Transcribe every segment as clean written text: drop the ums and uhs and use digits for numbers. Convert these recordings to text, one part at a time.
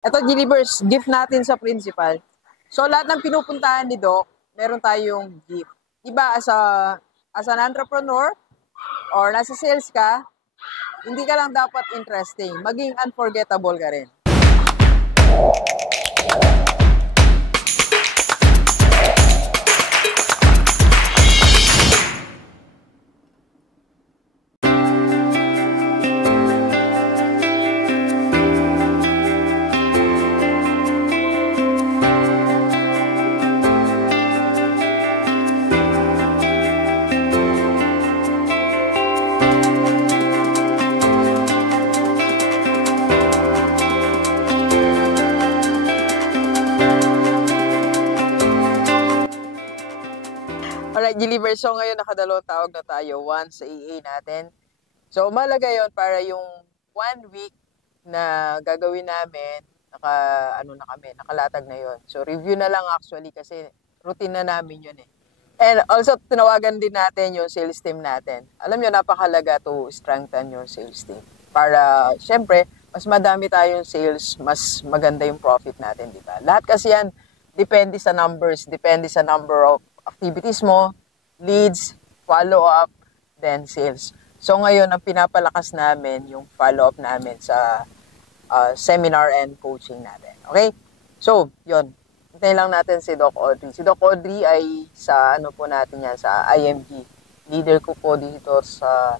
Ito, Gilibers, gift natin sa principal. So, lahat ng pinupuntahan ni Doc, meron tayong gift. Diba, as an entrepreneur, or nasa sales ka, hindi ka lang dapat interesting. Maging unforgettable ka rin. Alright, Gilliver, so ngayon nakadalawang tawag na tayo. One sa EA natin. So, mahalaga yun para yung 1 week na gagawin namin, nakalatag na yun. So, review na lang actually kasi routine na namin yun eh. And also, tinawagan din natin yung sales team natin. Alam nyo, napakalaga to strengthen your sales team. Para, syempre, mas madami tayong sales, mas maganda yung profit natin, di ba? Lahat kasi yan, depende sa numbers, depende sa number of activities mo, leads, follow-up, then sales. So ngayon, ang pinapalakas namin yung follow-up namin sa seminar and coaching natin. Okay? So, yun. Hintayin lang natin si Doc Audrey. Si Doc Audrey ay sa sa IMG. Leader ko po dito sa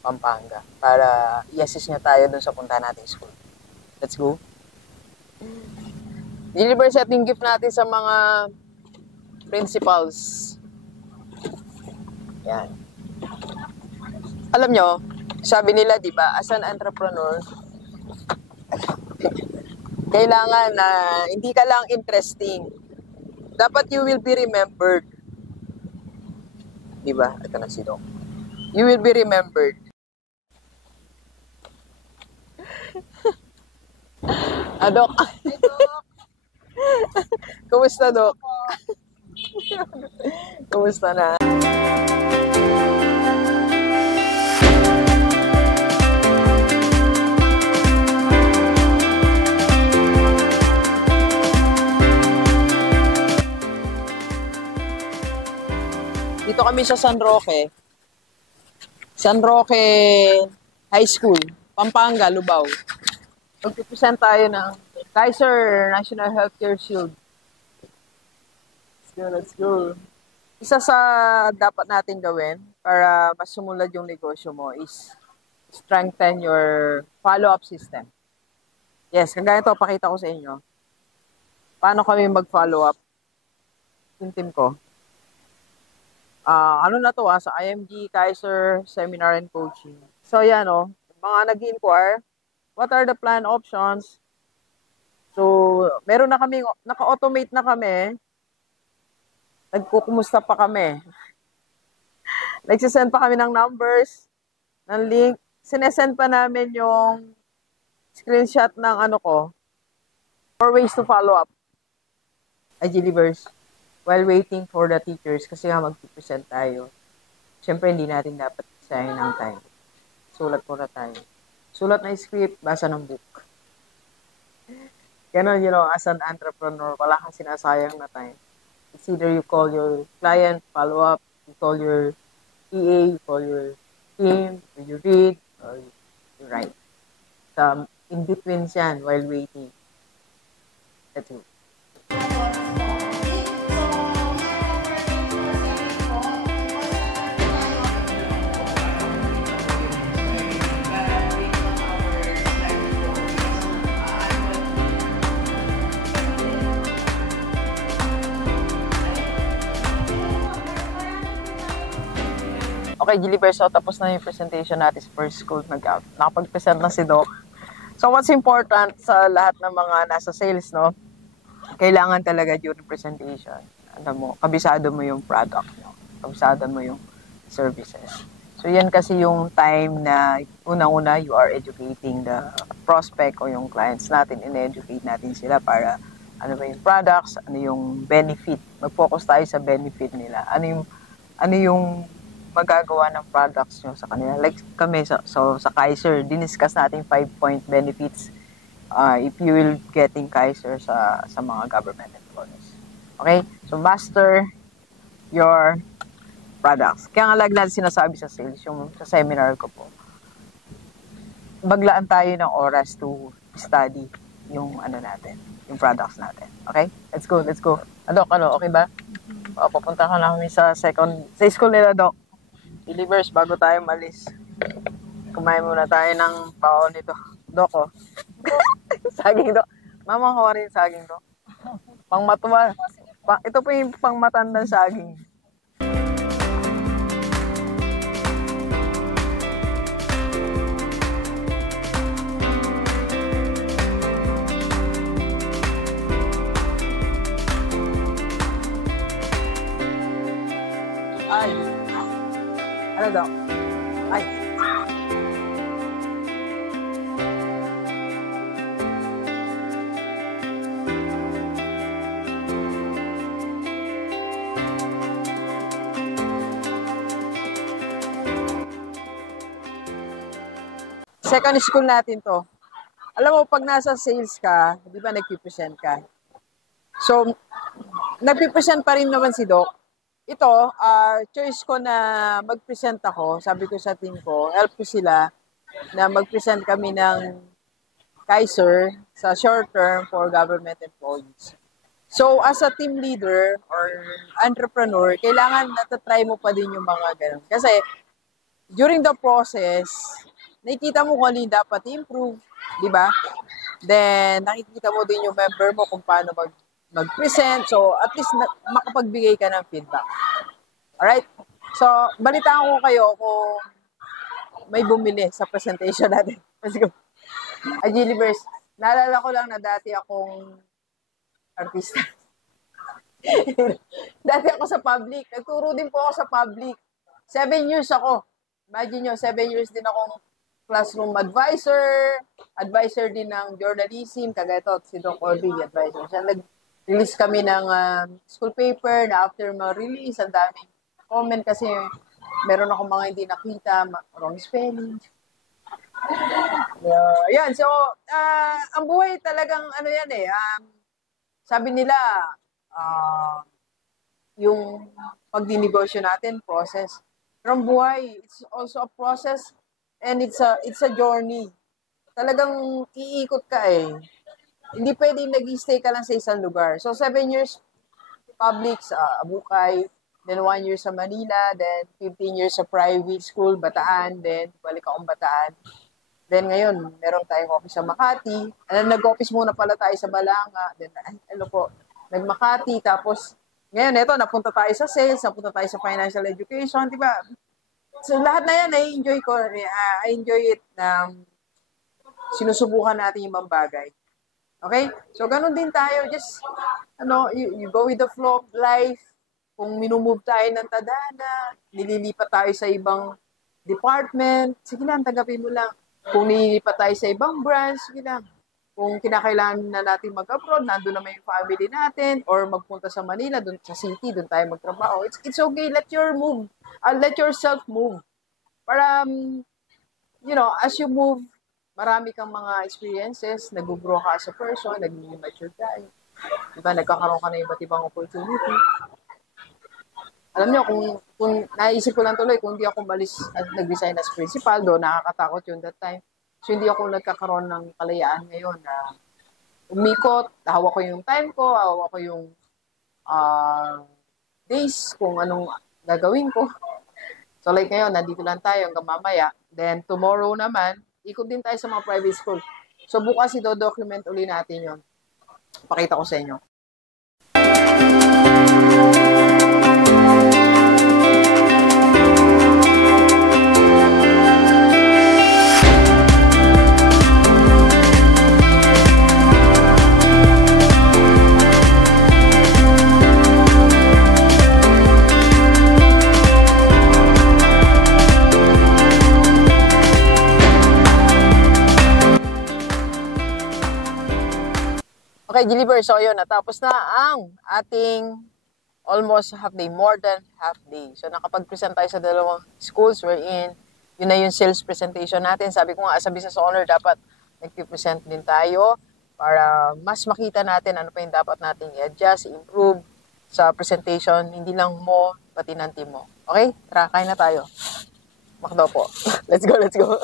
Pampanga para i-assist niya tayo dun sa punta natin school. Let's go. Deliver setting gift natin sa mga principals. Yan. Alam nyo, sabi nila, di ba, as an entrepreneur, kailangan na hindi ka lang interesting. Dapat you will be remembered. Di ba? Ito na si Doc. You will be remembered. Doc. Hi, Doc. Kumusta, Doc? Kumusta na? Dito kami sa San Roque. San Roque High School, Pampanga, Lubao. Magpipresent tayo ng Kaiser National Healthcare Shield. Let's go. Isa sa dapat natin gawin para mas sumulad yung negosyo mo is strengthen your follow-up system. Yes, kagaya ito, pakita ko sa inyo. Paano kami mag-follow up? Yung team ko. Sa IMG, Kaiser, Seminar and Coaching. So, yan mga nag-inquire, what are the plan options? So, meron na kami, naka-automate na kami. Nagkukumusta pa kami. Nagsisend pa kami ng numbers, ng link. Sinesend pa namin yung screenshot ng 4 ways to follow up. Agilivers. While waiting for the teachers, kasi nga mag-present tayo. Siyempre, hindi natin dapat sayang ng time. Sulat muna tayo. Sulat na script, basa ng book. Ganon, as an entrepreneur, wala kang sinasayang na time. It's either you call your client, follow up, you call your EA, you call your team, or you read, or you write. So, in between yan, while waiting. That's it. Okay, Gilliver, so tapos na yung presentation natin sa first school. Nakapag-present na si Doc. So, what's important sa lahat ng mga nasa sales, kailangan talaga during presentation. Kabisado mo yung product, kabisado mo yung services. So, yan kasi yung time na unang-una, you are educating the prospect o yung clients natin. In-educate natin sila para ano ba yung products, ano yung benefit. Mag-focus tayo sa benefit nila. Ano yung magagawa ng products nyo sa kanila. Like kami, sa Kaiser, diniscuss natin 5-point benefits if you will getting Kaiser sa mga government employees. Okay? So, master your products. Kaya nga lagi natin sinasabi sa sales, yung sa seminar ko po, maglaan tayo ng oras to study yung natin, yung products natin. Okay? Let's go. Dok, okay ba? Papunta ka na kami sa school nila, Dok. Believers, bago tayo malis, kumain muna tayo ng baon nito. Dok, oh. Saging, Dok. Mama, kawa rin saging, Dok. Pangmatuwa. Ito po yung pangmatandang saging. Ay. Ano daw? Ay. Second school natin to. Alam mo, pag nasa sales ka, di ba nagpipresent ka? So, nagpipresent pa rin naman si Doc. Ito, choice ko na mag-present ako. Sabi ko sa team ko, help ko sila na mag-present kami ng Kaiser sa short term for government employees. So, as a team leader or entrepreneur, kailangan natatry mo pa din yung mga ganun. Kasi, during the process, nakikita mo kung ano yung dapat improve, di ba? Then, nakikita mo din yung member mo kung paano mag-present. So, at least makapagbigay ka ng feedback. Alright? So, balitaan ko kayo kung may bumili sa presentation natin. Let's go. Agiliverse, naalala ko lang na dati akong artista. Dati ako sa public. Nagturo din po ako sa public. 7 years ako. Imagine nyo, 7 years din akong classroom advisor din ng journalism. Kagaya ito, si Doc Orby, advisor. Siya nag-release kami ng school paper na after ma-release, ang daming comment kasi meron akong mga hindi nakita, wrong spelling. Yan, so, ang buhay talagang ano yan eh, sabi nila, yung pagdinegosyo natin, process. Pero ang buhay, it's also a process and it's a journey. Talagang iikot ka eh. Hindi pwedeng nag-stay ka lang sa isang lugar. So, 7 years public sa Abukay, then 1 year sa Manila, then 15 years sa private school, Bataan, then balik akong Bataan. Then ngayon, meron tayong office sa Makati. Nag-office muna pala tayo sa Balanga. Then, nag-Makati. Tapos, ngayon, ito, napunta tayo sa sales, napunta tayo sa financial education, di ba? So, lahat na yan, I-enjoy ko. I enjoy it na sinusubukan natin yung mga bagay. Okay? So, ganun din tayo. Just, you go with the flow of life. Kung minumove tayo ng tadhana, nililipat tayo sa ibang department, sige lang, tanggapin mo lang. Kung nililipat tayo sa ibang branch, sige lang. Kung kinakailangan na natin mag-abroad, nandun naman yung family natin, or magpunta sa Manila, dun sa city, dun tayo magtrabaho. It's okay, let yourself move. Para, as you move, marami kang mga experiences, nag-grow ka as a person, nag-mature ka. Diba, nagkakaroon ka na iba't ibang opportunity. Alam nyo, kung naisip ko lang tuloy, kung hindi ako malis at nag-resign as principal, doon nakakatakot yun that time. So, hindi ako nagkakaroon ng kalayaan ngayon na umikot, hawak ko yung time ko, hawak ko yung days, kung anong gagawin ko. So, like ngayon, nandito lang tayo hanggang mamaya. Then, tomorrow naman, ikot din tayo sa mga private school. So, bukas i-document uli natin yon. Pakita ko sa inyo. Okay, Gilliver, so yun, natapos na ang ating almost half day, more than half day. So nakapag-present tayo sa dalawang schools wherein yun na yung sales presentation natin. Sabi ko nga, as a business owner, dapat nag-present din tayo para mas makita natin ano pa yung dapat nating i-adjust, improve sa presentation, hindi lang mo, pati ng team mo. Okay? Tara, kain na tayo. Makdo po. Let's go, let's go.